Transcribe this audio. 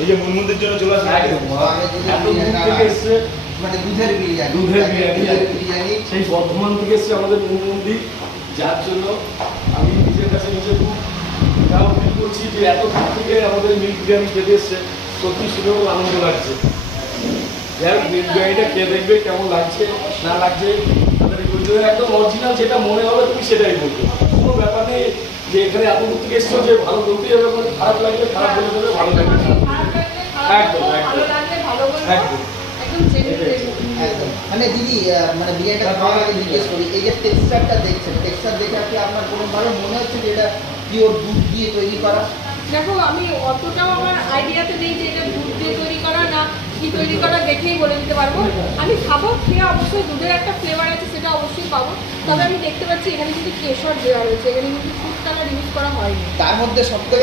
এই যে মুনমুনদের জন্য চলে আসে এত দূর থেকে এসছে, মানে দুধের বিরিয়ানি, দুধের বিরিয়ানি বিরিয়ানি সেই বর্ধমান থেকে এসছে আমাদের মুনমুন্দি, যার জন্য আমি নিজের কাছে নিজে খুব প্রাউড ফিল করছি যে এত দূর থেকে আমাদের মিল্ক বিরিয়ানি খেতে এসছে, সত্যি শুনেও আনন্দ লাগছে। যাই হোক, মিল্ক বিরিয়ানিটা খেয়ে দেখবে কেমন লাগছে না লাগছে, তাদের একদম অরিজিনাল যেটা মনে হবে তুমি সেটাই বলবে, কোনো ব্যাপার নেই যে এখানে এত দূর থেকে এসছো যে ভালো বলতেই হবে, মানে খারাপ লাগলে খারাপ বলে দেবে, ভালো লাগলে একদম একদম একদম। মানে দিদি, মানে বিরিয়ানিটা খাওয়ার আগে জিজ্ঞেস করি, এই যে টেক্সচারটা দেখছেন, টেক্সচার দেখে কি আপনার কোনোভাবে মনে হচ্ছে যে এটা পিওর দুধ দিয়ে তৈরি করা? দেখো, আমি অতটাও আমার আইডিয়াতে নেই যে এটা দুধ দিয়ে তৈরি করা না কি তৈরি করা, দেখেই বলে দিতে পারবো। আমি খাবো, খেয়ে অবশ্যই দুধের একটা ফ্লেভার আছে সেটা অবশ্যই পাবো। তবে আমি দেখতে পাচ্ছি এখানে কিন্তু কেশর দেওয়া রয়েছে, এখানে কিন্তু ফুড কালার ইউজ করা হয়নি। তার মধ্যে সবথেকে